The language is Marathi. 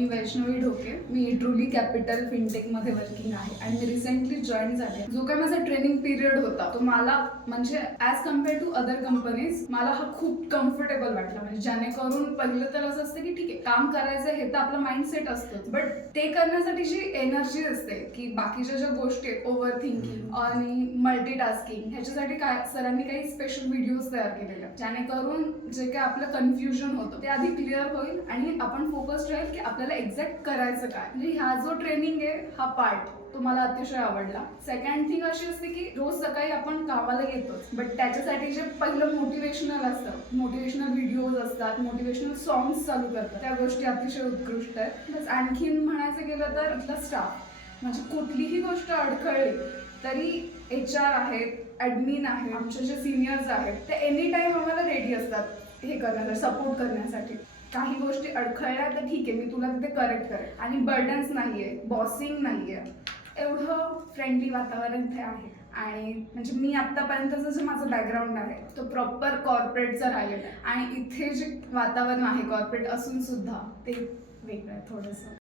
मी वैष्णवी ढोके. मी ट्रुली कॅपिटल फिनटेकमध्ये वर्किंग आहे आणि मी रिसेंटली जॉईन झाले. जो काय माझा ट्रेनिंग पिरियड होता तो मला म्हणजे as compare to other companies मला हा खूप कम्फर्टेबल वाटला. म्हणजे जेणेकरून पहिलं तर असं असतं की ठीक आहे काम करायचं हे तर आपलं माइंडसेट असतं, बट ते करण्यासाठी जी एनर्जी असते की बाकीच्या ज्या गोष्टी ओव्हर थिंकिंग आणि मल्टीटास्किंग ह्याच्यासाठी काय सरांनी काही स्पेशल व्हिडिओज तयार केलेले जेणेकरून जे काय आपलं कन्फ्युजन होतं ते आधी क्लिअर होईल आणि आपण फोकस्ड राहील की आपल्याला एक्झॅक्ट करायचं काय. म्हणजे हा जो ट्रेनिंग आहे हा पार्ट तो मला अतिशय आवडला. सेकंड थिंग अशी असते की रोज सकाळी आपण कामाला येतोच, बट त्याच्यासाठी जे पहिलं मोटिवेशनल असतं, मोटिवेशनल व्हिडिओज असतात, मोटिवेशनल सॉंग्स चालू करतात, त्या गोष्टी अतिशय उत्कृष्ट आहेत. बस आणखीन म्हणायचं गेलं तर इथला स्टाफ म्हणजे कुठलीही गोष्ट अडखळली तरी HR आहेत, ॲडमिन आहे, आमचे जे सिनियर्स आहेत ते एनी टाईम आम्हाला रेडी असतात हे करण्यासाठी, सपोर्ट करण्यासाठी. काही गोष्टी अडखळल्या तर ठीक आहे मी तुला तिथे करेक्ट करेन आणि बर्डन्स नाही आहे, बॉसिंग नाही आहे, एवढं फ्रेंडली वातावरण इथे आहे. आणि म्हणजे मी आत्तापर्यंतचं जे माझं बॅकग्राऊंड आहे तो प्रॉपर कॉर्पोरेटचं राहिलेलं आहे आणि इथे जे वातावरण आहे कॉर्पोरेट असून सुद्धा ते वेगळं आहे थोडंसं.